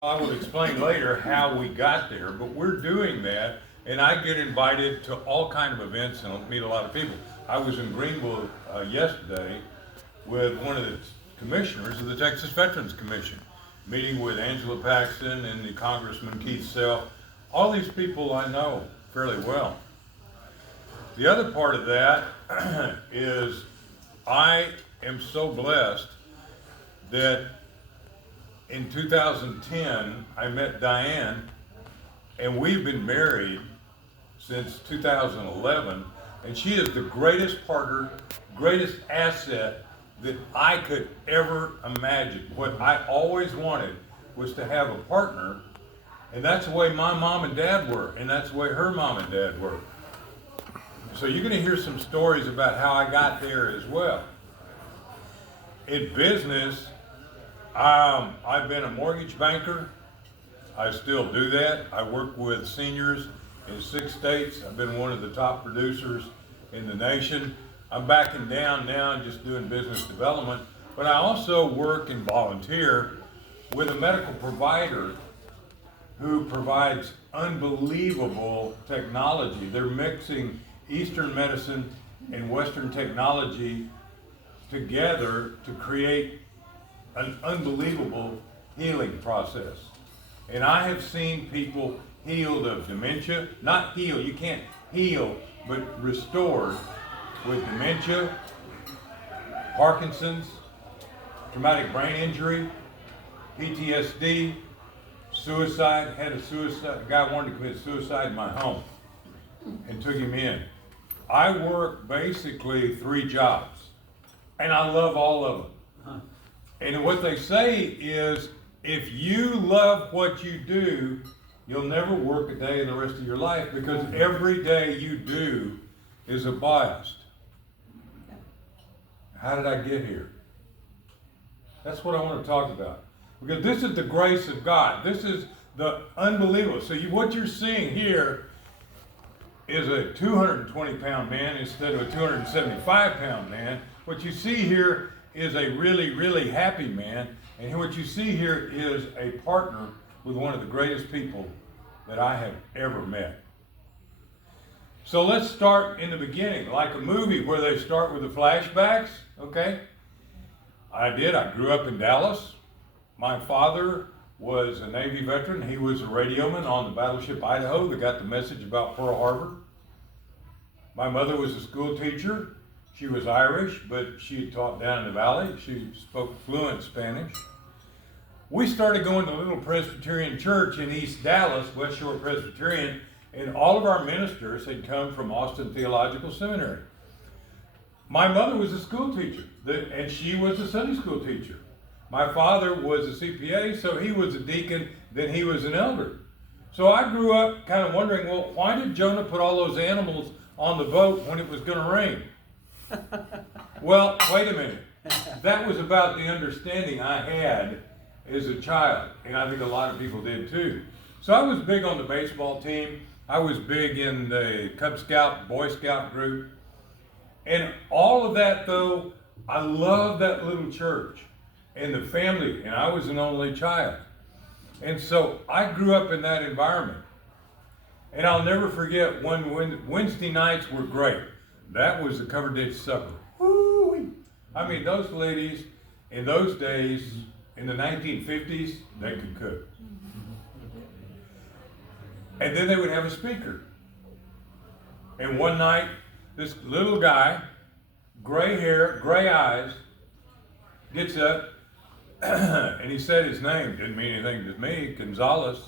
I will explain later how we got there, but we're doing that, and I get invited to all kind of events and meet a lot of people. I was in Greenville yesterday with one of the commissioners of the Texas Veterans Commission, meeting with Angela Paxton and the Congressman Keith Self. All these people I know fairly well. The other part of that is I am so blessed that in 2010, I met Diane, and we've been married since 2011, and she is the greatest partner, greatest asset that I could ever imagine. What I always wanted was to have a partner, and that's the way my mom and dad were, and that's the way her mom and dad were. So you're going to hear some stories about how I got there as well. In business, I've been a mortgage banker. I still do that. I work with seniors in 6 states. I've been one of the top producers in the nation. I'm backing down now and just doing business development. But I also work and volunteer with a medical provider who provides unbelievable technology. They're mixing Eastern medicine and Western technology together to create an unbelievable healing process. And I have seen people healed of dementia, not heal, you can't heal, but restored with dementia, Parkinson's, traumatic brain injury, PTSD, suicide. Had a guy wanted to commit suicide in my home and took him in. I work basically 3 jobs, and I love all of them. And what they say is, if you love what you do, you'll never work a day in the rest of your life, because every day you do is a blast. How did I get here? That's what I want to talk about. Because this is the grace of God. This is the unbelievable. So what you're seeing here is a 220-pound man instead of a 275-pound man. What you see here is a really, really happy man. And what you see here is a partner with one of the greatest people that I have ever met. So let's start in the beginning, like a movie where they start with the flashbacks, okay? I grew up in Dallas. My father was a Navy veteran. He was a radioman on the battleship Idaho that got the message about Pearl Harbor. My mother was a school teacher. She was Irish, but she had taught down in the valley. She spoke fluent Spanish. We started going to a little Presbyterian church in East Dallas, West Shore Presbyterian, and all of our ministers had come from Austin Theological Seminary. My mother was a school teacher, and she was a Sunday school teacher. My father was a CPA, so he was a deacon, then he was an elder. So I grew up kind of wondering, well, why did Jonah put all those animals on the boat when it was going to rain? Well, wait a minute. That was about the understanding I had as a child, and I think a lot of people did too. So I was big on the baseball team. I was big in the Cub Scout, Boy Scout group. And all of that, though, I loved that little church and the family, and I was an only child. And so I grew up in that environment. And I'll never forget when Wednesday nights were great. That was the cover ditch supper. Woo-wee. I mean, those ladies in those days, in the 1950s, they could cook. And then they would have a speaker. And one night, this little guy, gray hair, gray eyes, gets up, and he said his name. Didn't mean anything to me, Gonzalez.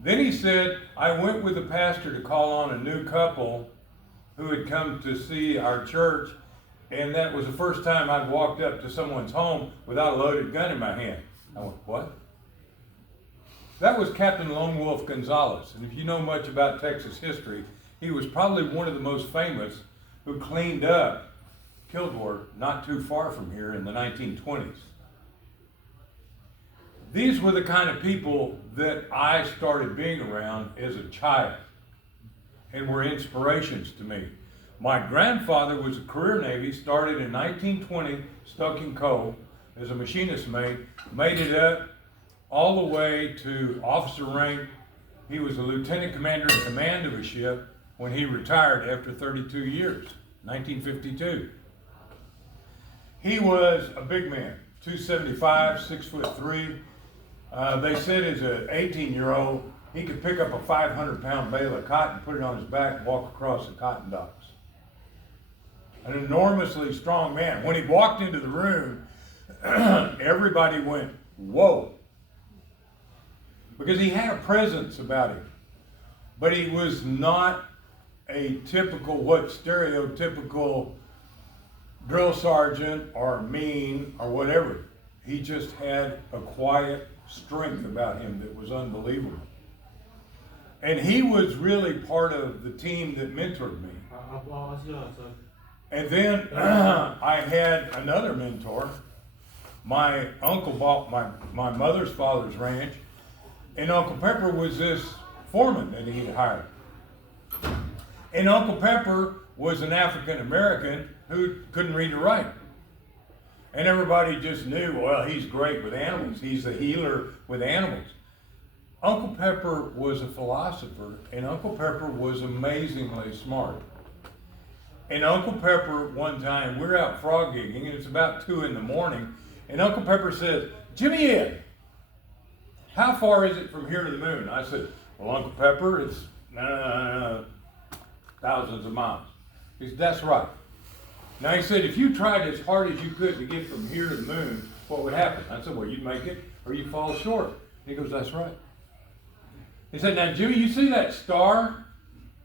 Then he said, I went with the pastor to call on a new couple who had come to see our church, and that was the first time I'd walked up to someone's home without a loaded gun in my hand. I went, what? That was Captain Lone Wolf Gonzalez, and if you know much about Texas history, he was probably one of the most famous who cleaned up Kilgore not too far from here in the 1920s. These were the kind of people that I started being around as a child and were inspirations to me. My grandfather was a career Navy, started in 1920 stoking coal as a machinist mate, made it up all the way to officer rank. He was a lieutenant commander in command of a ship when he retired after 32 years, 1952. He was a big man, 275, 6'3". They said as an 18-year-old, he could pick up a 500-pound bale of cotton, put it on his back, and walk across the cotton docks. An enormously strong man. When he walked into the room, everybody went, whoa. Because he had a presence about him. But he was not a typical, stereotypical drill sergeant or mean or whatever. He just had a quiet strength about him that was unbelievable. And he was really part of the team that mentored me. And then I had another mentor. My uncle bought my mother's father's ranch, and Uncle Pepper was this foreman that he had hired. And Uncle Pepper was an African American who couldn't read or write. And everybody just knew, well, he's great with animals. He's a healer with animals. Uncle Pepper was a philosopher, and Uncle Pepper was amazingly smart. And Uncle Pepper, one time, we're out frog gigging, and it's about 2 a.m, and Uncle Pepper said, "Jimmy Ed, how far is it from here to the moon?" I said, "Well, Uncle Pepper, it's thousands of miles." He said, "That's right." Now he said, "If you tried as hard as you could to get from here to the moon, what would happen?" I said, "Well, you'd make it or you'd fall short." And he goes, "That's right." He said, "Now, Jimmy, you see that star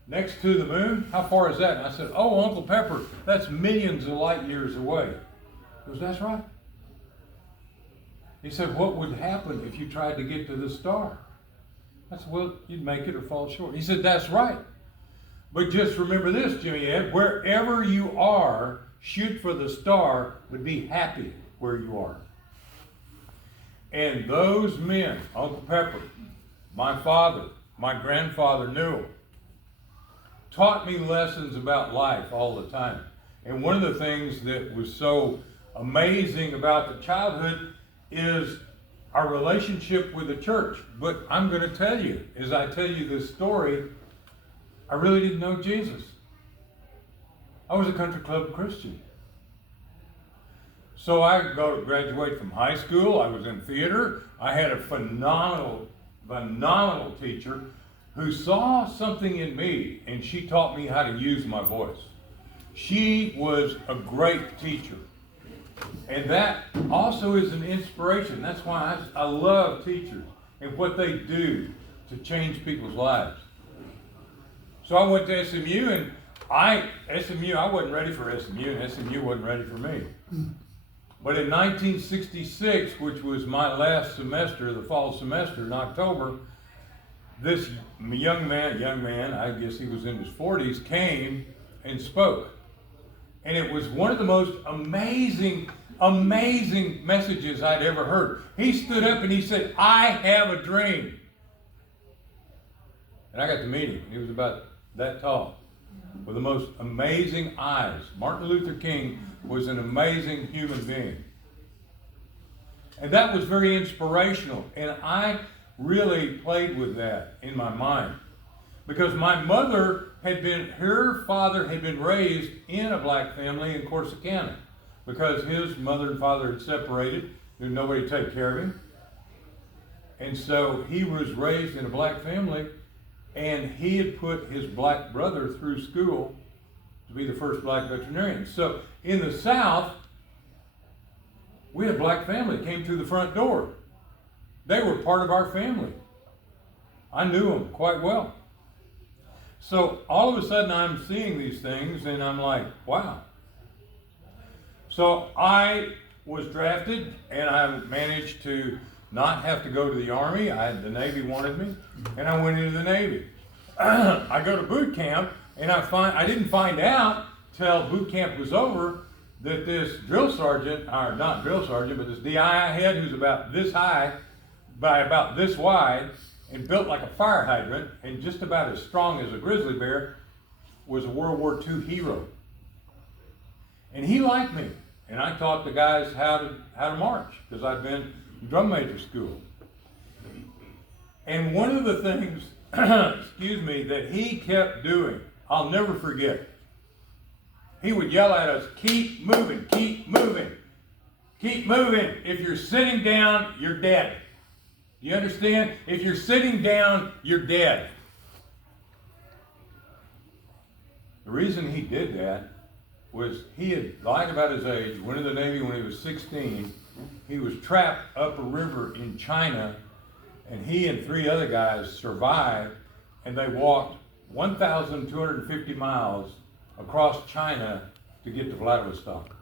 next to the moon? How far is that?" And I said, "Oh, Uncle Pepper, that's millions of light years away." He goes, "That's right." He said, "What would happen if you tried to get to the star?" I said, "Well, you'd make it or fall short." He said, "That's right. But just remember this, Jimmy Ed, wherever you are, shoot for the star, but be happy where you are." And those men, Uncle Pepper, my father, my grandfather Newell, taught me lessons about life all the time. And one of the things that was so amazing about the childhood is our relationship with the church. But I'm going to tell you, as I tell you this story, I really didn't know Jesus. I was a country club Christian. So I graduate from high school. I was in theater. I had a phenomenal teacher who saw something in me, and she taught me how to use my voice. She was a great teacher. And that also is an inspiration. That's why I love teachers and what they do to change people's lives. So I went to SMU, and I wasn't ready for SMU, and SMU wasn't ready for me. But in 1966, which was my last semester, the fall semester in October, this young man, I guess he was in his 40s, came and spoke. And it was one of the most amazing messages I'd ever heard. He stood up and he said, "I have a dream." And I got to meet him. He was about that tall, with the most amazing eyes. Martin Luther King was an amazing human being. And that was very inspirational. And I really played with that in my mind. Because my mother her father had been raised in a black family in Corsicana. Because his mother and father had separated, there was nobody to take care of him. And so he was raised in a black family, and he had put his black brother through school to be the first black veterinarian. So in the South, we had a black family that came through the front door. They were part of our family. I knew them quite well. So all of a sudden I'm seeing these things and I'm like, wow. So I was drafted and I managed to not have to go to the Army. The Navy wanted me, and I went into the Navy. I go to boot camp, and I didn't find out till boot camp was over that this drill sergeant, or not drill sergeant, but this DI I had, who's about this high by about this wide and built like a fire hydrant and just about as strong as a grizzly bear, was a World War II hero. And he liked me, and I taught the guys how to march because I'd been in drum major school. And one of the things, excuse me, that he kept doing, I'll never forget. He would yell at us, keep moving, keep moving, keep moving. If you're sitting down, you're dead. Do you understand? If you're sitting down, you're dead. The reason he did that was he had lied about his age, went in the Navy when he was 16. He was trapped up a river in China, and he and 3 other guys survived, and they walked 1,250 miles across China to get to Vladivostok.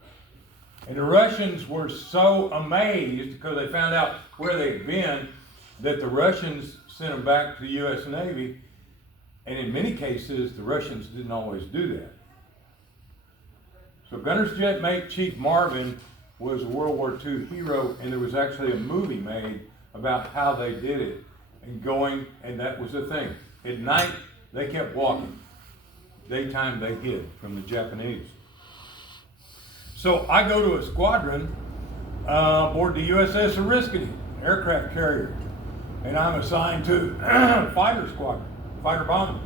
And the Russians were so amazed because they found out where they'd been that the Russians sent them back to the U.S. Navy, and in many cases, the Russians didn't always do that. So Gunner's Jet Mate Chief Marvin was a World War II hero, and there was actually a movie made about how they did it and that was the thing. At night, they kept walking. Daytime, they hid from the Japanese. So I go to a squadron aboard the USS Oriskany, aircraft carrier, and I'm assigned to fighter squadron, fighter bomber.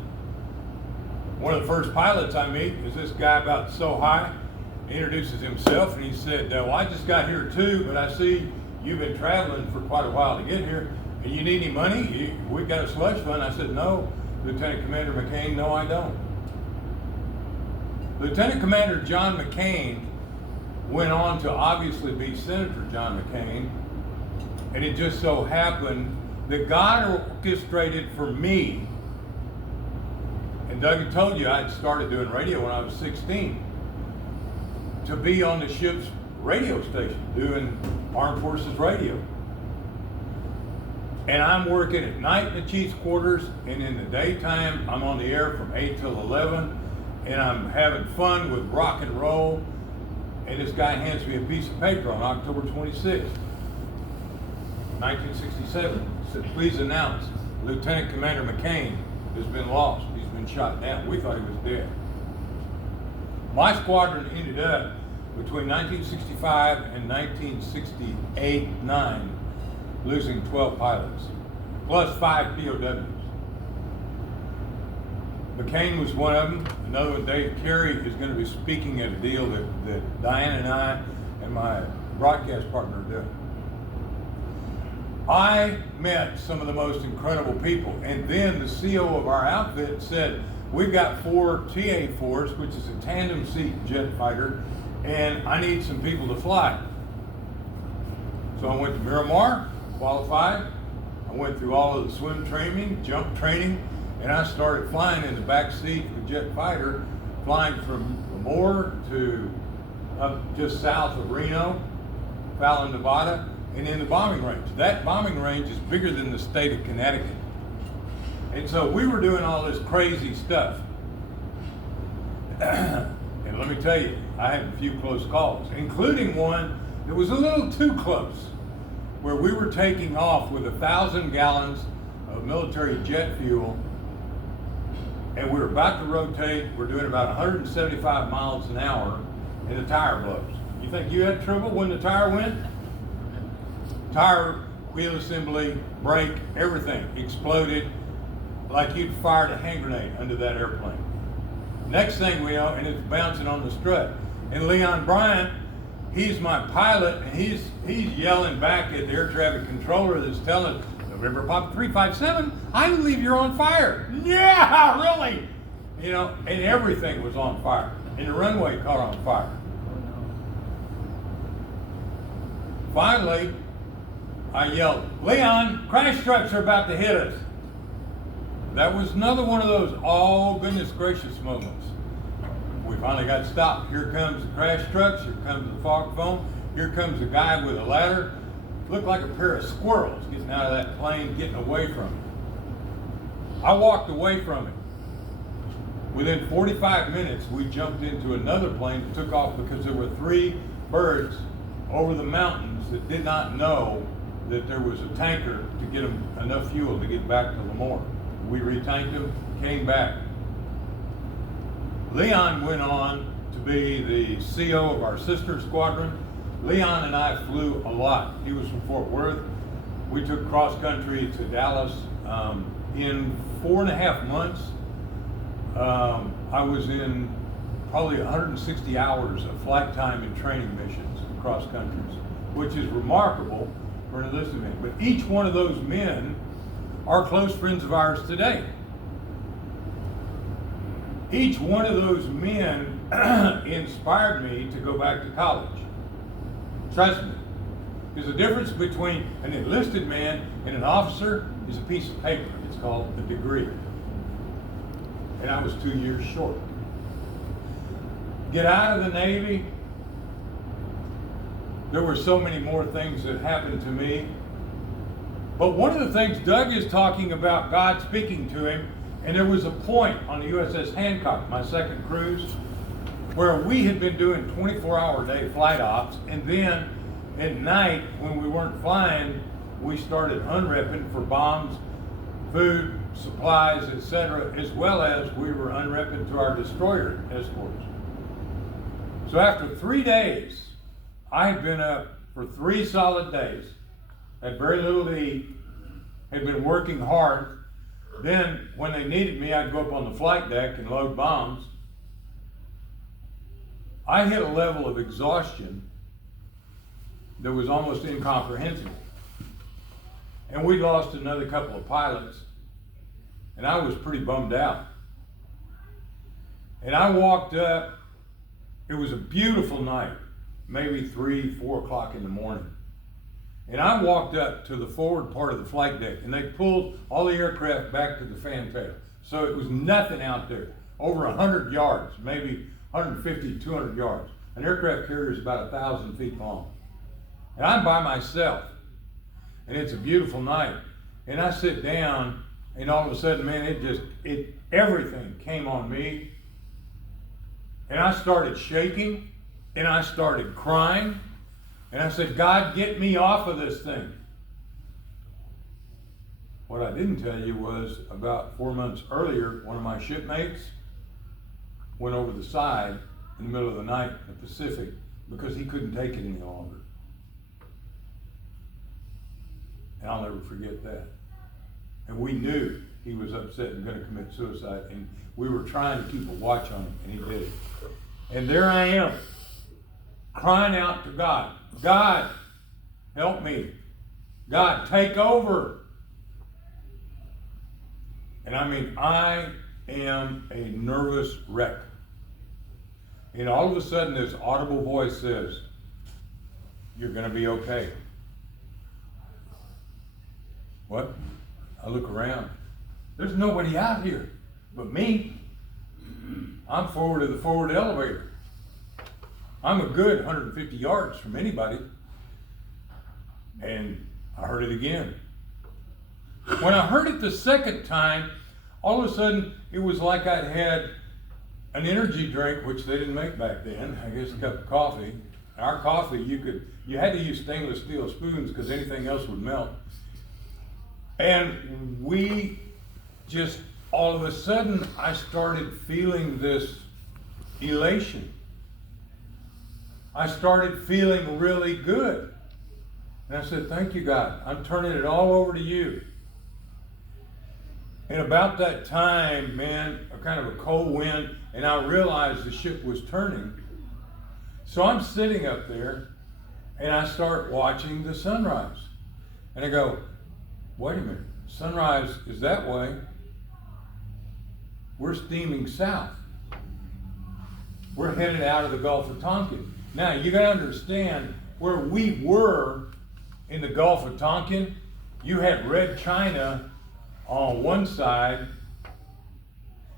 One of the first pilots I meet is this guy about so high. He introduces himself and he said, well, I just got here too, but I see you've been traveling for quite a while to get here. And you need any money? We've got a slush fund. I said, no, Lieutenant Commander McCain, no, I don't. Lieutenant Commander John McCain went on to obviously be Senator John McCain, and it just so happened that God orchestrated for me, and Doug had told you I had started doing radio when I was 16, to be on the ship's radio station doing Armed Forces radio. And I'm working at night in the chief's quarters, and in the daytime I'm on the air from 8 till 11, and I'm having fun with rock and roll. And this guy hands me a piece of paper on October 26th, 1967. He said, please announce Lieutenant Commander McCain has been lost. He's been shot down. We thought he was dead. My squadron ended up between 1965 and 1968-9 losing 12 pilots, plus 5 POWs. McCain was one of them. Another one, Dave Carey, is going to be speaking at a deal that Diane and I and my broadcast partner are doing. I met some of the most incredible people, and then the CO of our outfit said, we've got 4 TA-4s, which is a tandem seat jet fighter, and I need some people to fly. So I went to Miramar, qualified. I went through all of the swim training, jump training, and I started flying in the back seat of the jet fighter, flying from Lemoore to up just south of Reno, Fallon, Nevada, and in the bombing range. That bombing range is bigger than the state of Connecticut. And so we were doing all this crazy stuff. And let me tell you, I had a few close calls, including one that was a little too close, where we were taking off with 1,000 gallons of military jet fuel, and we were about to rotate. We're doing about 175 miles an hour, and the tire blows. You think you had trouble when the tire went? Tire, wheel assembly, brake, everything exploded like you'd fired a hand grenade under that airplane. Next thing we know, and it's bouncing on the strut. And Leon Bryant, he's my pilot, and he's yelling back at the air traffic controller that's telling November Pop 357, I believe you're on fire. Yeah, really? You know, and everything was on fire. And the runway caught on fire. Finally, I yelled, Leon, crash trucks are about to hit us. That was another one of those, oh goodness gracious moments. We finally got stopped. Here comes the crash trucks, here comes the fog foam, here comes a guy with a ladder. Looked like a pair of squirrels getting out of that plane, getting away from it. I walked away from it. Within 45 minutes, we jumped into another plane that took off because there were 3 birds over the mountains that did not know that there was a tanker to get them enough fuel to get back to Lemoore. We retanked them, came back. Leon went on to be the CO of our sister squadron. Leon and I flew a lot. He was from Fort Worth. We took cross country to Dallas. In 4.5 months, I was in probably 160 hours of flight time and training missions across countries, which is remarkable for an enlisted man. But each one of those men are close friends of ours today. Each one of those men inspired me to go back to college. Trust me. There's a difference between an enlisted man and an officer is a piece of paper. It's called a degree. And I was 2 years short. Get out of the Navy. There were so many more things that happened to me. But one of the things Doug is talking about, God speaking to him, and there was a point on the USS Hancock, my second cruise, where we had been doing 24-hour-a-day flight ops, and then at night, when we weren't flying, we started unrepping for bombs, food, supplies, etc., as well as we were unrepping to our destroyer escorts. So after 3 days, I had been up for 3 solid days, had very little to eat, had been working hard. Then, when they needed me, I'd go up on the flight deck and load bombs. I hit a level of exhaustion that was almost incomprehensible. And we lost another couple of pilots, and I was pretty bummed out. And I walked up, it was a beautiful night, maybe 3, 4 o'clock in the morning. And I walked up to the forward part of the flight deck, and they pulled all the aircraft back to the fantail. So it was nothing out there, over 100 yards, maybe 150, 200 yards. An aircraft carrier is about 1,000 feet long. And I'm by myself, and it's a beautiful night. And I sit down, and all of a sudden, man, everything came on me. And I started shaking, and I started crying. And I said, God, get me off of this thing. What I didn't tell you was about 4 months earlier, one of my shipmates went over the side in the middle of the night in the Pacific because he couldn't take it any longer. And I'll never forget that. And we knew he was upset and going to commit suicide, and we were trying to keep a watch on him, and he did it. And there I am, crying out to God, God, help me. God, take over. And I mean, I am a nervous wreck. And all of a sudden, this audible voice says, you're going to be okay. What? I look around. There's nobody out here but me. I'm forward of the forward elevator. I'm a good 150 yards from anybody. And I heard it again. When I heard it the second time, all of a sudden it was like I'd had an energy drink, which they didn't make back then. I guess a cup of coffee. Our coffee, you had to use stainless steel spoons because anything else would melt. And we just, all of a sudden, I started feeling this elation. I started feeling really good. And I said, thank you, God. I'm turning it all over to you. And about that time, man, a kind of a cold wind, and I realized the ship was turning. So I'm sitting up there, and I start watching the sunrise. And I go, wait a minute, sunrise is that way. We're steaming south. We're headed out of the Gulf of Tonkin. Now, you got to understand, where we were in the Gulf of Tonkin, you had Red China on one side,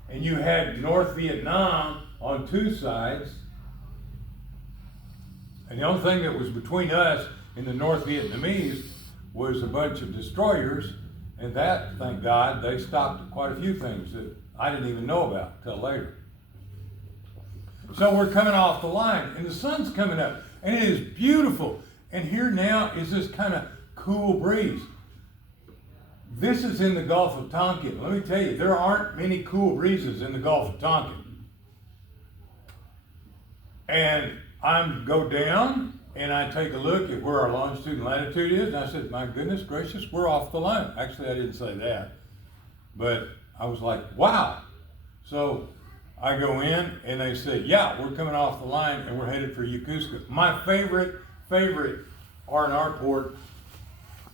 and you had North Vietnam on two sides. And the only thing that was between us and the North Vietnamese was a bunch of destroyers, and that, thank God, they stopped quite a few things that I didn't even know about till later. So we're coming off the line, and the sun's coming up, and it is beautiful. And here now is this kind of cool breeze. This is in the Gulf of Tonkin. Let me tell you, there aren't many cool breezes in the Gulf of Tonkin. And I go down, And I take a look at where our longitude and latitude is, and I said, my goodness gracious, we're off the line. Actually, I didn't say that, but I was like, wow. So I go in, and they say, yeah, we're coming off the line, and we're headed for Yokosuka. My favorite R&R port.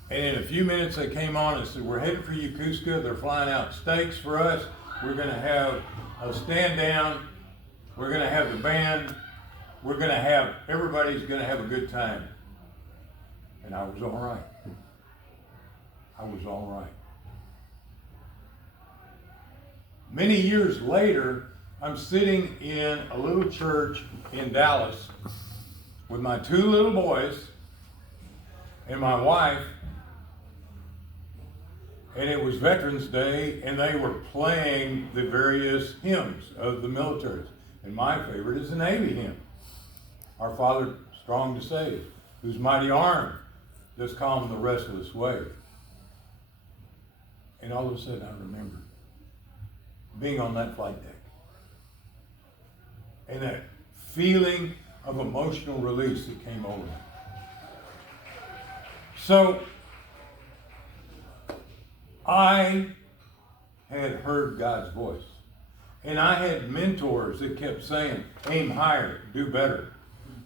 And in a few minutes, they came on and said, we're headed for Yokosuka. They're flying out steaks for us. We're going to have a stand down. We're going to have the band. We're going to have, everybody's going to have a good time. And I was all right. I was all right. Many years later, I'm sitting in a little church in Dallas with my two little boys and my wife, and it was Veterans Day, and they were playing the various hymns of the militaries. And my favorite is the Navy hymn. Our Father, strong to save, whose mighty arm does calm the restless wave. And all of a sudden I remembered being on that flight deck. And that feeling of emotional release that came over me. So, I had heard God's voice. And I had mentors that kept saying, aim higher, do better.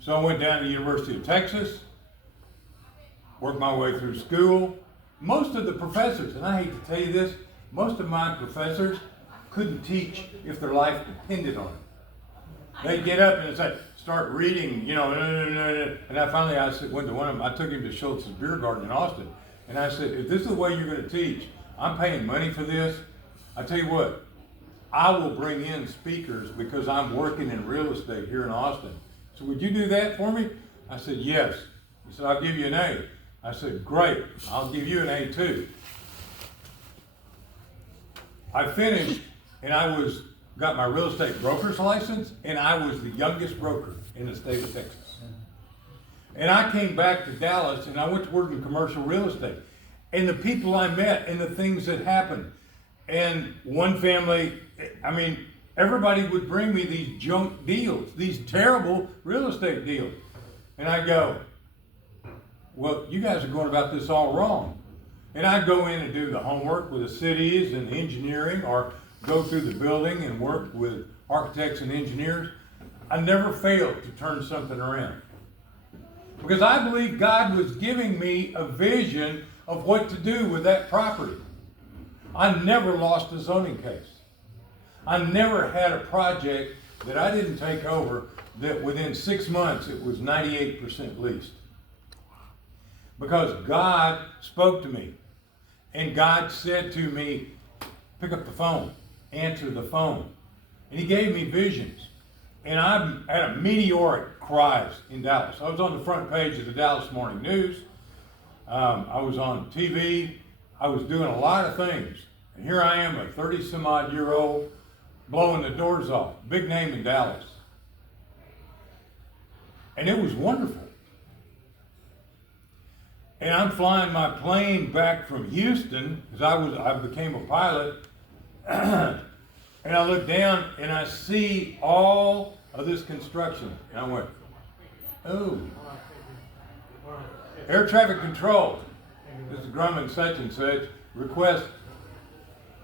So I went down to the University of Texas, worked my way through school. Most of the professors, and I hate to tell you this, most of my professors couldn't teach if their life depended on it. They'd get up and say, start reading, and I said, went to one of them, I took him to Schultz's Beer Garden in Austin, and I said, if this is the way you're going to teach, I'm paying money for this. I tell you what, I will bring in speakers because I'm working in real estate here in Austin. So would you do that for me? I said, yes. He said, I'll give you an A. I said, great, I'll give you an A too. I finished, and got my real estate broker's license, and I was the youngest broker in the state of Texas. And I came back to Dallas, and I went to work in commercial real estate. And the people I met and the things that happened. And one family, everybody would bring me these junk deals, these terrible real estate deals. And I go, well, you guys are going about this all wrong. And I'd go in and do the homework with the cities and engineering, or go through the building and work with architects and engineers. I never failed to turn something around. Because I believe God was giving me a vision of what to do with that property. I never lost a zoning case. I never had a project that I didn't take over that within 6 months it was 98% leased. Because God spoke to me. And God said to me, pick up the phone, answer the phone. And He gave me visions. And I had a meteoric rise in Dallas. I was on the front page of the Dallas Morning News. I was on TV. I was doing a lot of things. And here I am, a 30-some-odd-year-old, blowing the doors off. Big name in Dallas. And it was wonderful. And I'm flying my plane back from Houston, because I became a pilot. And I look down and I see all of this construction. And I went, oh. Air traffic control. This is Grumman such and such. Request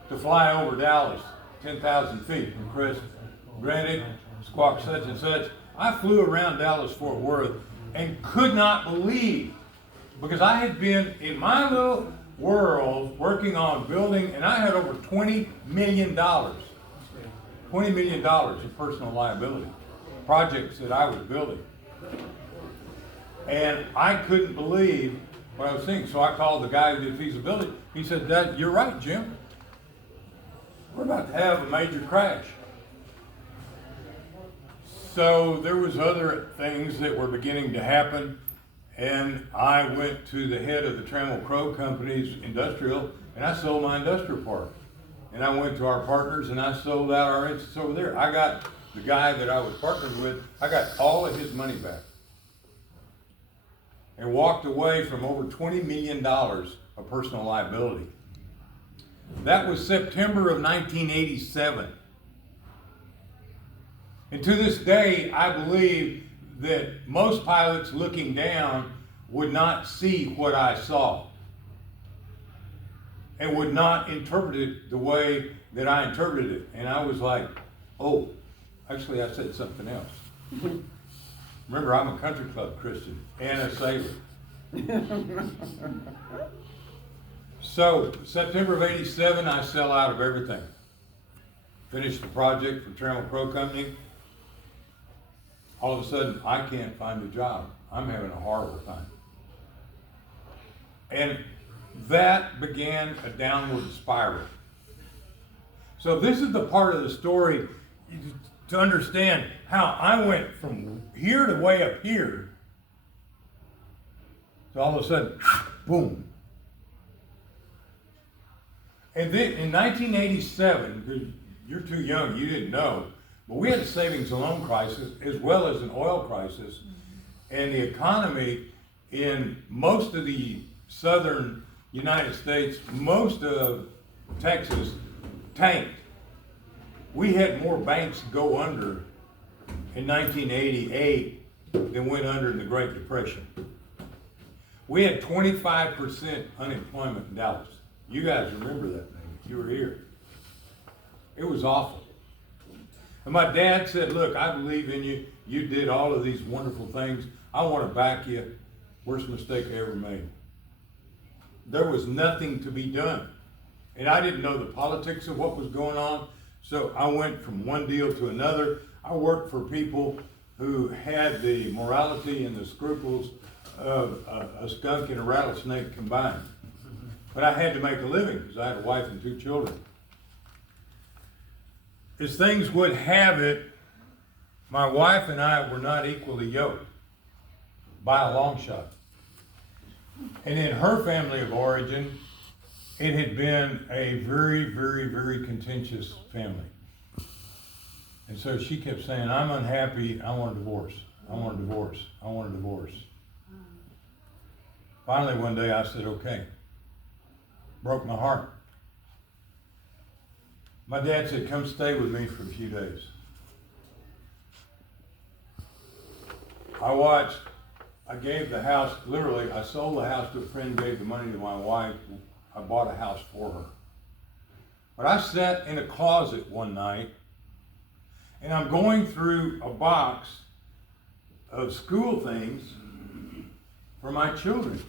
to fly over Dallas, 10,000 feet. Request granted, squawk such and such. I flew around Dallas, Fort Worth, and could not believe, because I had been in my little world working on building, and I had over $20 million. $20 million in personal liability projects that I was building. And I couldn't believe what I was seeing. So I called the guy who did feasibility. He said, Dad, you're right, Jim. We're about to have a major crash. So there was other things that were beginning to happen. And I went to the head of the Trammell Crow Company's industrial, and I sold my industrial park. And I went to our partners, and I sold out our instance over there. I got the guy that I was partnered with, I got all of his money back. And walked away from over $20 million of personal liability. That was September of 1987. And to this day, I believe that most pilots looking down would not see what I saw and would not interpret it the way that I interpreted it. And I was like, oh, actually I said something else. Remember, I'm a country club Christian and a sailor. So, September of '87, I sell out of everything. Finished the project for Trammell Crow Company. All of a sudden, I can't find a job. I'm having a horrible time. And that began a downward spiral. So this is the part of the story to understand how I went from here to way up here to all of a sudden, boom. And then in 1987, because you're too young, you didn't know, but we had a savings and loan crisis as well as an oil crisis, and the economy in most of the southern United States, most of Texas, tanked. We had more banks go under in 1988 than went under in the Great Depression. We had 25% unemployment in Dallas. You guys remember that thing. You were here. It was awful. And my dad said, look, I believe in you. You did all of these wonderful things. I want to back you. Worst mistake I ever made. There was nothing to be done. And I didn't know the politics of what was going on. So I went from one deal to another. I worked for people who had the morality and the scruples of a skunk and a rattlesnake combined. But I had to make a living because I had a wife and 2 children. As things would have it, my wife and I were not equally yoked by a long shot. And in her family of origin, it had been a very, very, very contentious family. And so she kept saying, I'm unhappy, I want a divorce, I want a divorce, I want a divorce. Finally one day I said, okay. Broke my heart. My dad said, come stay with me for a few days. I gave the house, literally, I sold the house to a friend, gave the money to my wife. I bought a house for her. But I sat in a closet one night, and I'm going through a box of school things for my children.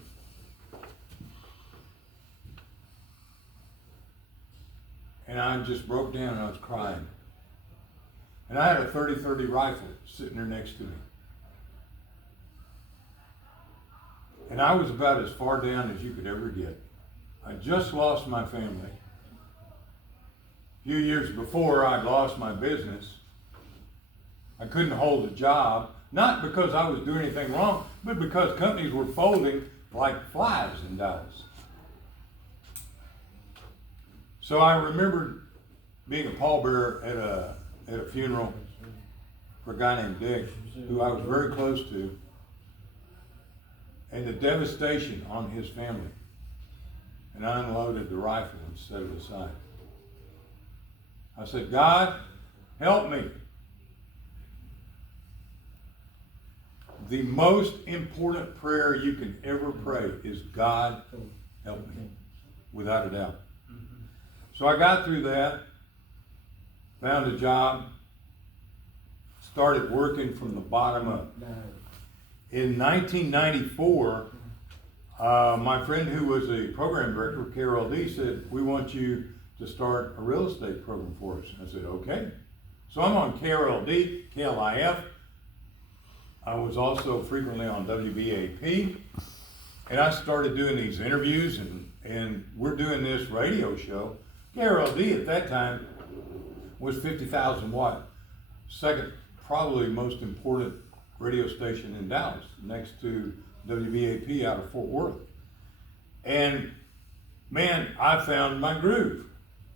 And I just broke down and I was crying. And I had a .30-30 rifle sitting there next to me. And I was about as far down as you could ever get. I just lost my family. A few years before, I'd lost my business. I couldn't hold a job, not because I was doing anything wrong, but because companies were folding like flies in Dallas. So I remember being a pallbearer at a funeral for a guy named Dick, who I was very close to, and the devastation on his family. And I unloaded the rifle and set it aside. I said, God, help me. The most important prayer you can ever pray is, God, help me, without a doubt. So I got through that, found a job, started working from the bottom up. In 1994, my friend who was a program director of KRLD said, we want you to start a real estate program for us. I said, okay. So I'm on KRLD, KLIF. I was also frequently on WBAP. And I started doing these interviews, and we're doing this radio show. KRLD at that time was 50,000 watt, second probably most important radio station in Dallas, next to WBAP out of Fort Worth. And man, I found my groove.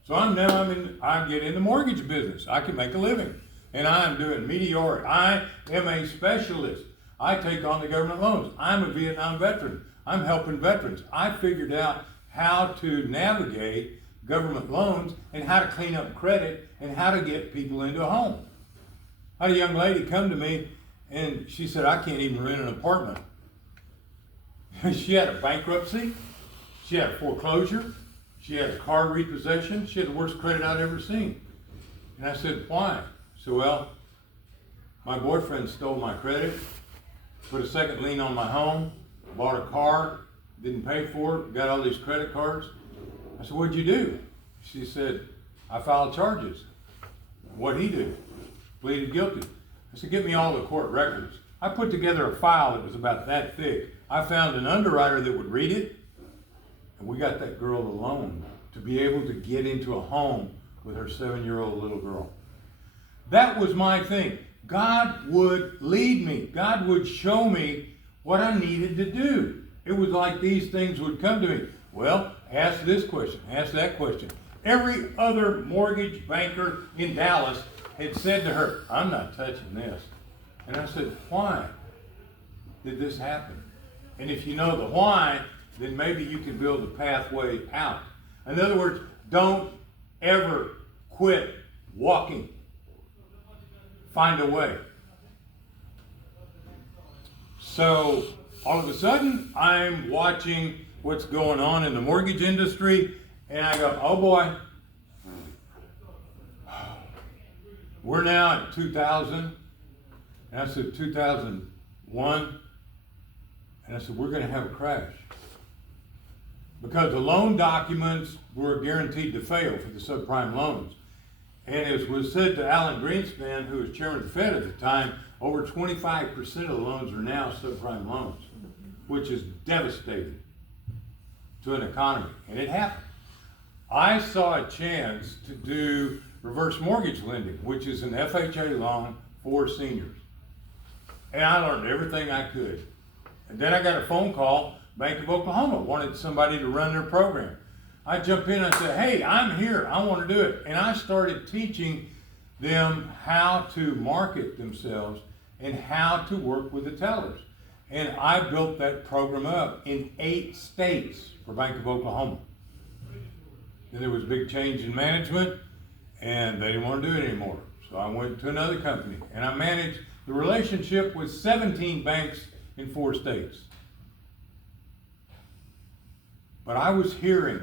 So I get in the mortgage business. I can make a living. And I'm doing meteoric. I am a specialist. I take on the government loans. I'm a Vietnam veteran. I'm helping veterans. I figured out how to navigate government loans and how to clean up credit and how to get people into a home. I had a young lady come to me And she said, I can't even rent an apartment. She had a bankruptcy. She had a foreclosure. She had a car repossession. She had the worst credit I'd ever seen. And I said, why? So, well, my boyfriend stole my credit, put a second lien on my home, bought a car, didn't pay for it, got all these credit cards. I said, what'd you do? She said, I filed charges. What'd he do? Pleaded guilty. I said, get me all the court records. I put together a file that was about that thick. I found an underwriter that would read it, and we got that girl a loan to be able to get into a home with her 7-year-old little girl. That was my thing. God would lead me. God would show me what I needed to do. It was like these things would come to me. Well, ask this question, ask that question. Every other mortgage banker in Dallas had said to her, I'm not touching this. And I said, why did this happen? And if you know the why, then maybe you can build a pathway out. In other words, don't ever quit walking. Find a way. So all of a sudden, I'm watching what's going on in the mortgage industry, and I go, oh boy, we're now at 2000, and I said 2001, and I said, we're going to have a crash. Because the loan documents were guaranteed to fail for the subprime loans. And as was said to Alan Greenspan, who was chairman of the Fed at the time, over 25% of the loans are now subprime loans, which is devastating to an economy. And it happened. I saw a chance to do reverse mortgage lending, which is an FHA loan for seniors. And I learned everything I could. And then I got a phone call, Bank of Oklahoma wanted somebody to run their program. I jumped in and I said, hey, I'm here, I want to do it. And I started teaching them how to market themselves and how to work with the tellers. And I built that program up in 8 states for Bank of Oklahoma. Then there was a big change in management, and they didn't want to do it anymore. So I went to another company, and I managed the relationship with 17 banks in 4 states. But I was hearing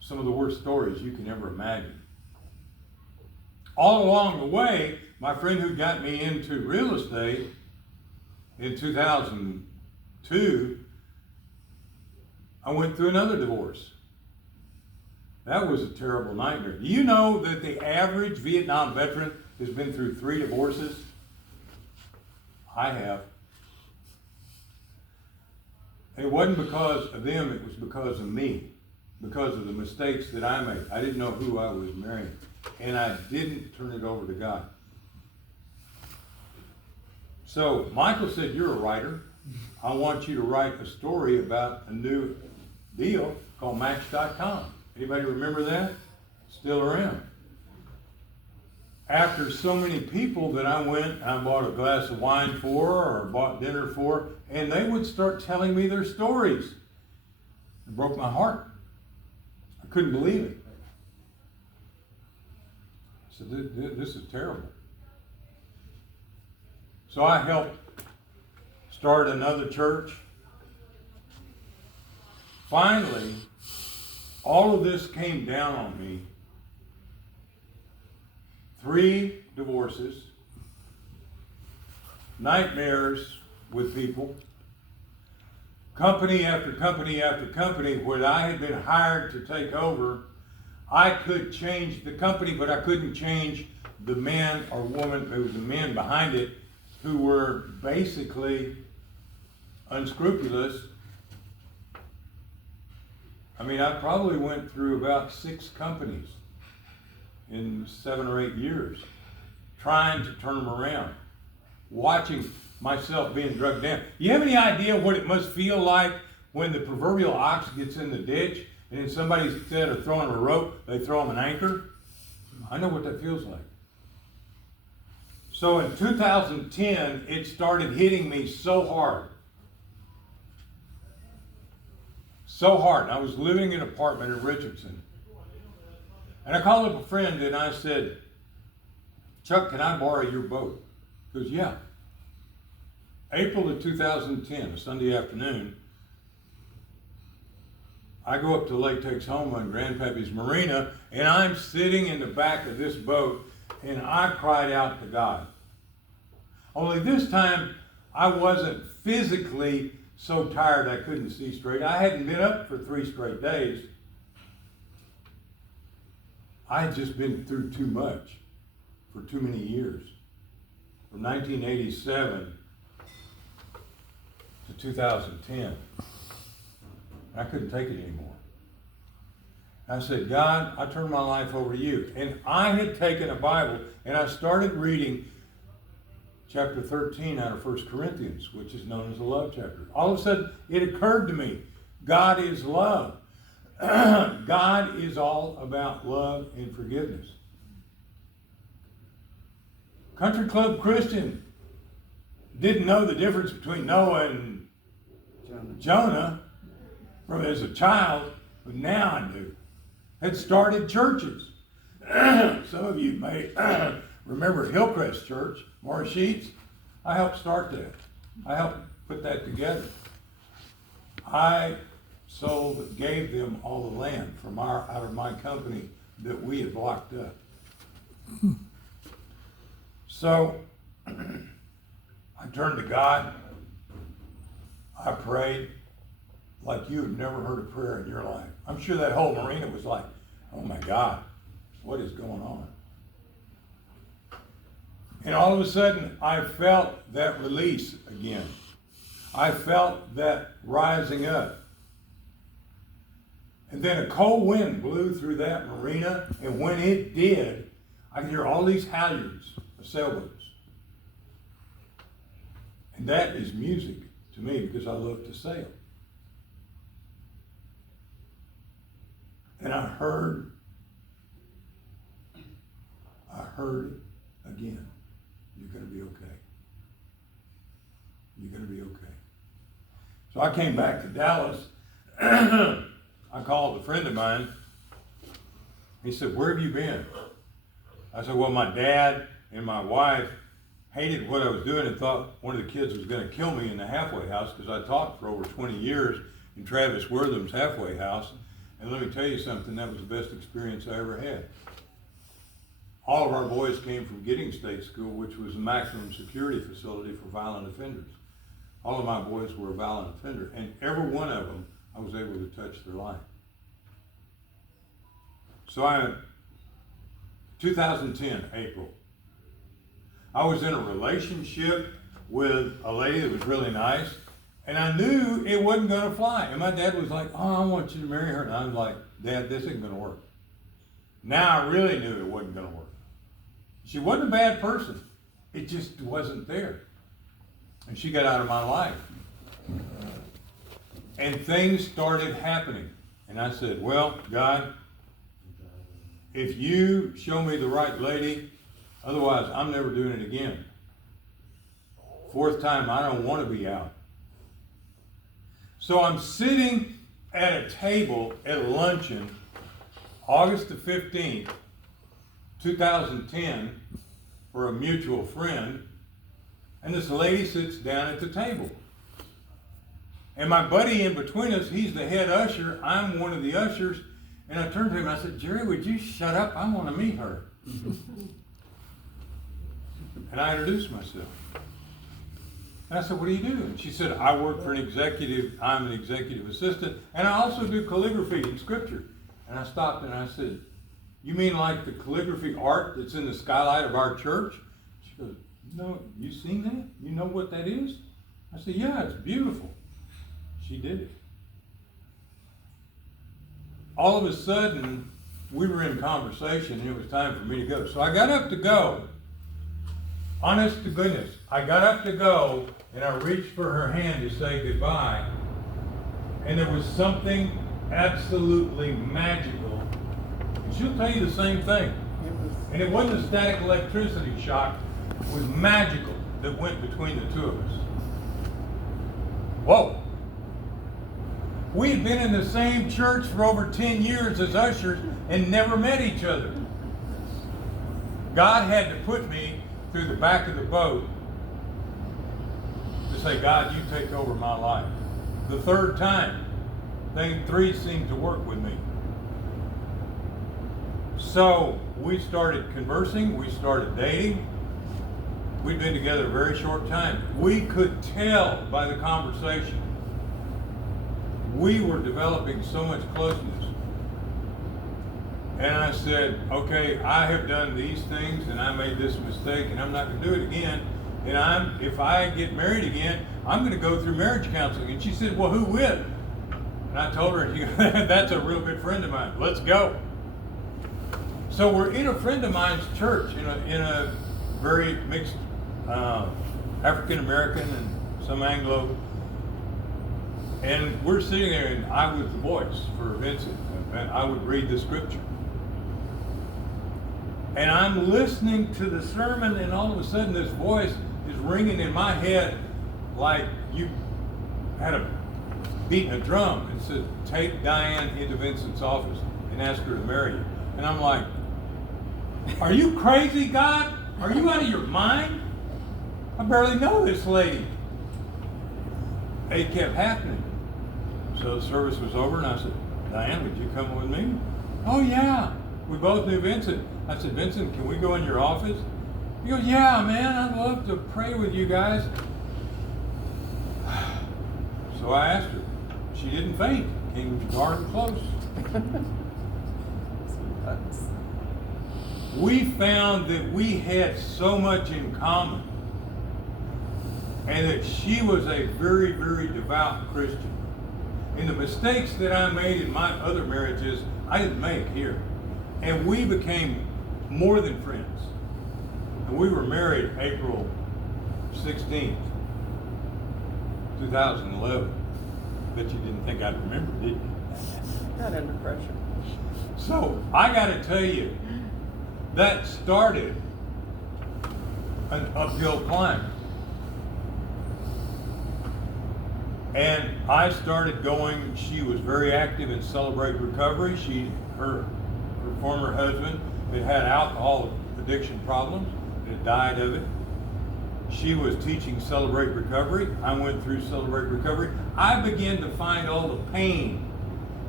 some of the worst stories you can ever imagine. All along the way, my friend who got me into real estate in 2002, I went through another divorce. That was a terrible nightmare. Do you know that the average Vietnam veteran has been through 3 divorces? I have. And it wasn't because of them, it was because of me, because of the mistakes that I made. I didn't know who I was marrying, and I didn't turn it over to God. So Michael said, you're a writer. I want you to write a story about a new deal called Match.com. Anybody remember that? Still around. After so many people that I went and I bought a glass of wine for or bought dinner for, and they would start telling me their stories. It broke my heart. I couldn't believe it. I said, this is terrible. So I helped start another church. Finally, all of this came down on me. 3 divorces, nightmares with people, company after company after company where I had been hired to take over. I could change the company, but I couldn't change the man or woman, it was the men behind it, who were basically unscrupulous. I mean, I probably went through about 6 companies in 7 or 8 years, trying to turn them around, watching myself being drugged down. You have any idea what it must feel like when the proverbial ox gets in the ditch and then somebody, instead of throwing a rope, they throw them an anchor? I know what that feels like. So in 2010, it started hitting me so hard. So hard. I was living in an apartment in Richardson. And I called up a friend and I said, Chuck, can I borrow your boat? He goes, yeah. April of 2010, a Sunday afternoon, I go up to Lake Takes Home on Grandpappy's Marina, and I'm sitting in the back of this boat, and I cried out to God. Only this time, I wasn't physically so tired I couldn't see straight. I hadn't been up for 3 straight days. I had just been through too much for too many years. From 1987 to 2010. I couldn't take it anymore. I said, God, I turn my life over to you. And I had taken a Bible and I started reading chapter 13 out of 1 Corinthians, which is known as the love chapter. All of a sudden, it occurred to me, God is love. God is all about love and forgiveness. Country Club Christian didn't know the difference between Noah and Jonah from as a child, but now I do. Had started churches. Some of you may remember Hillcrest Church, Morris Sheets. I helped start that. I helped put that together. I gave them all the land from out of my company that we had blocked up. So I turned to God. I prayed like you have never heard a prayer in your life. I'm sure that whole marina was like, oh my God, what is going on? And all of a sudden, I felt that release again. I felt that rising up. And then a cold wind blew through that marina, and when it did, I could hear all these halyards of sailboats. And that is music to me because I love to sail. And I heard it again. You're going to be okay. You're going to be okay. So I came back to Dallas. I called a friend of mine. He said, where have you been? I said, well, my dad and my wife hated what I was doing and thought one of the kids was going to kill me in the halfway house because I taught for over 20 years in Travis Wortham's halfway house. And let me tell you something, that was the best experience I ever had. All of our boys came from Giddings State School, which was a maximum security facility for violent offenders. All of my boys were a violent offender, and every one of them, I was able to touch their life. So 2010, April, I was in a relationship with a lady that was really nice, and I knew it wasn't going to fly. And my dad was like, oh, I want you to marry her. And I was like, Dad, this isn't going to work. Now I really knew it wasn't going to work. She wasn't a bad person. It just wasn't there. And she got out of my life. And things started happening. And I said, well, God, if you show me the right lady, otherwise I'm never doing it again. 4th time, I don't want to be out. So I'm sitting at a table at a luncheon, August the 15th, 2010, for a mutual friend, and this lady sits down at the table. And my buddy in between us, he's the head usher, I'm one of the ushers, and I turned to him and I said, Jerry, would you shut up? I want to meet her. And I introduced myself. And I said, what do you do? And she said, I work for an executive, I'm an executive assistant, and I also do calligraphy in scripture. And I stopped and I said, you mean like the calligraphy art that's in the skylight of our church? She goes, no, you seen that? You know what that is? I said, yeah, it's beautiful. She did it. All of a sudden, we were in conversation and it was time for me to go. So I got up to go. Honest to goodness, I got up to go and I reached for her hand to say goodbye. And there was something absolutely magical. And she'll tell you the same thing. And it wasn't a static electricity shock. It was magical that went between the two of us. Whoa. We had been in the same church for over 10 years as ushers and never met each other. God had to put me through the back of the boat to say, God, you take over my life. The third time, thing 3 seemed to work with me. So we started conversing, we started dating. We'd been together a very short time. We could tell by the conversation we were developing so much closeness. And I said, okay, I have done these things and I made this mistake and I'm not going to do it again. And if I get married again, I'm going to go through marriage counseling. And she said, well, who with? And I told her, that's a real good friend of mine. Let's go. So we're in a friend of mine's church in a very mixed African American and some Anglo. And we're sitting there, and I was the voice for Vincent, and I would read the scripture. And I'm listening to the sermon, and all of a sudden this voice is ringing in my head like you had beating a drum. It said, take Diane into Vincent's office and ask her to marry you. And I'm like, are you crazy, God? Are you out of your mind? I barely know this lady. It kept happening. So the service was over, and I said, Diane, would you come with me? Oh, yeah. We both knew Vincent. I said, Vincent, can we go in your office? He goes, yeah, man, I'd love to pray with you guys. So I asked her. She didn't faint. Came darn close. We found that we had so much in common, and that she was a very, very devout Christian. And the mistakes that I made in my other marriages, I didn't make here. And we became more than friends. And we were married April 16th, 2011. Bet you didn't think I'd remember, did you? Not under pressure. So I got to tell you, that started an uphill climb. And I started going. She was very active in Celebrate Recovery. Her former husband had alcohol addiction problems, had died of it. She was teaching Celebrate Recovery. I went through Celebrate Recovery. I began to find all the pain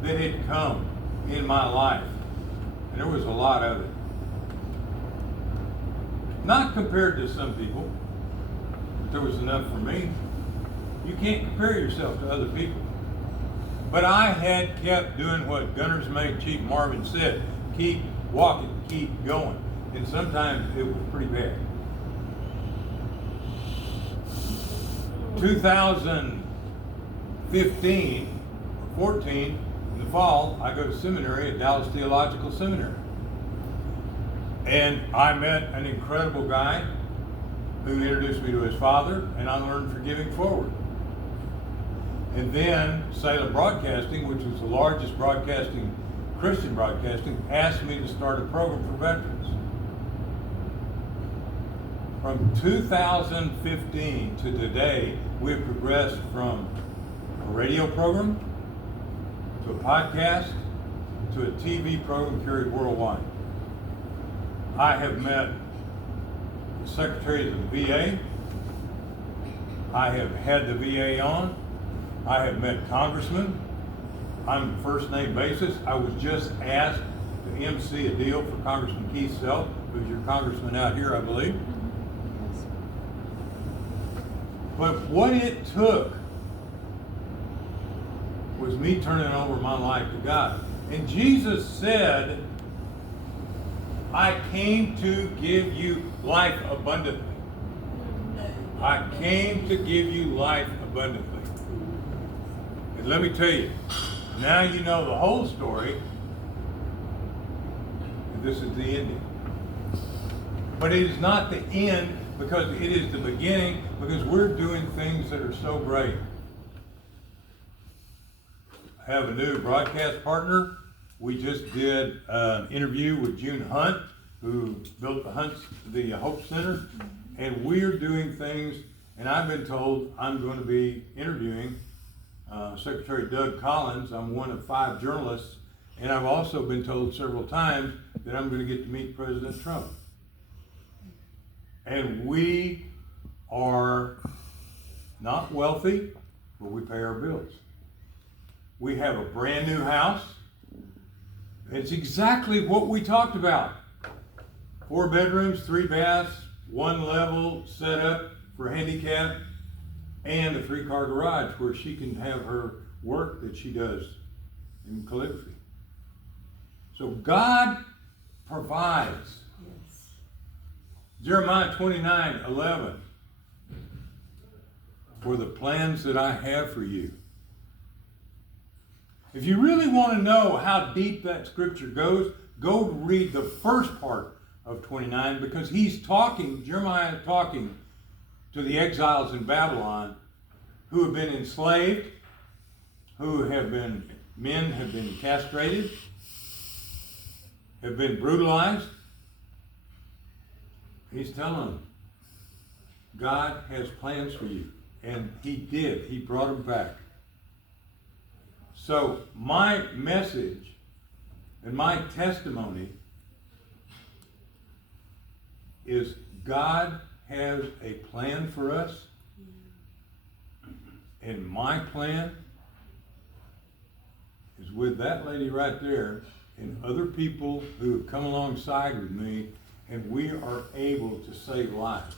that had come in my life. And there was a lot of it. Not compared to some people, but there was enough for me. You can't compare yourself to other people. But I had kept doing what Gunner's mate Chief Marvin said. Keep walking, keep going. And sometimes it was pretty bad. 2015, 14, in the fall, I go to seminary at Dallas Theological Seminary. And I met an incredible guy who introduced me to his father, and I learned Forgiving Forward. And then Salem Broadcasting, which was the largest Christian broadcasting, asked me to start a program for veterans. From 2015 to today, we have progressed from a radio program to a podcast to a TV program carried worldwide. I have met the secretaries of the VA. I have had the VA on. I have met congressmen. I'm first name basis. I was just asked to MC a deal for Congressman Keith Self, who's your congressman out here, I believe. But what it took was me turning over my life to God. And Jesus said, I came to give you life abundantly. I came to give you life abundantly. And let me tell you, now you know the whole story, and this is the ending. But it is not the end, because it is the beginning, because we're doing things that are so great. I have a new broadcast partner. We just did an interview with June Hunt, who built the Hope Center, and we're doing things, and I've been told I'm going to be interviewing Secretary Doug Collins. I'm one of 5 journalists, and I've also been told several times that I'm going to get to meet President Trump. And we are not wealthy, but we pay our bills. We have a brand new house. It's exactly what we talked about. 4 bedrooms, 3 baths, 1 level set up for handicap, and a 3-car garage where she can have her work that she does in calligraphy. So God provides. Yes. Jeremiah 29:11. For the plans that I have for you. If you really want to know how deep that scripture goes, go read the first part of 29, because Jeremiah is talking to the exiles in Babylon who have been enslaved, men have been castrated, have been brutalized. He's telling them, God has plans for you. And he did. He brought them back. So my message and my testimony is God has a plan for us. And my plan is with that lady right there and other people who have come alongside with me, and we are able to save lives.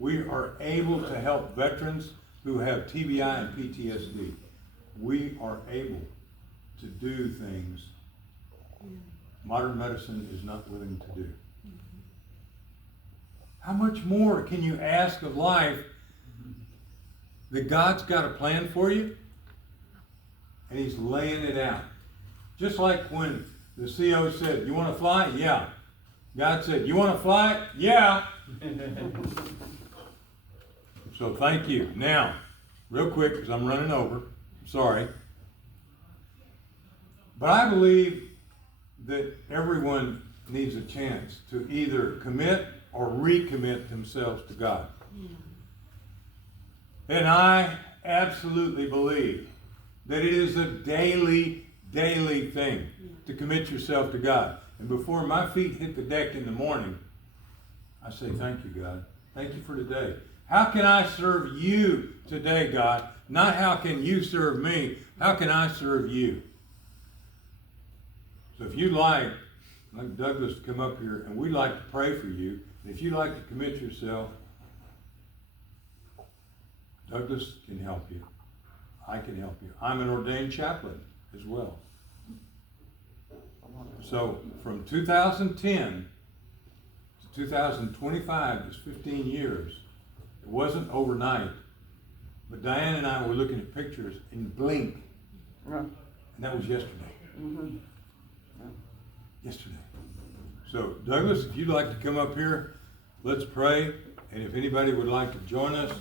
We are able to help veterans who have TBI and PTSD. We are able to do things modern medicine is not willing to do. How much more can you ask of life that God's got a plan for you and he's laying it out? Just like when the CO said, you want to fly? Yeah. God said, you want to fly? Yeah. So thank you. Now, real quick, because I'm running over. Sorry. But I believe that everyone needs a chance to either commit or recommit themselves to God. Yeah. And I absolutely believe that it is a daily thing to commit yourself to God. And before my feet hit the deck in the morning, I say, thank you, God. Thank you for today. How can I serve you today, God? Not how can you serve me. How can I serve you? So if you'd like Douglas to come up here, and we'd like to pray for you. And if you'd like to commit yourself, Douglas can help you. I can help you. I'm an ordained chaplain as well. So from 2010 to 2025, it's 15 years. It wasn't overnight. But Diane and I were looking at pictures and blinked. Right. And that was yesterday. Mm-hmm. Yeah. Yesterday. So Douglas, if you'd like to come up here, let's pray. And if anybody would like to join us,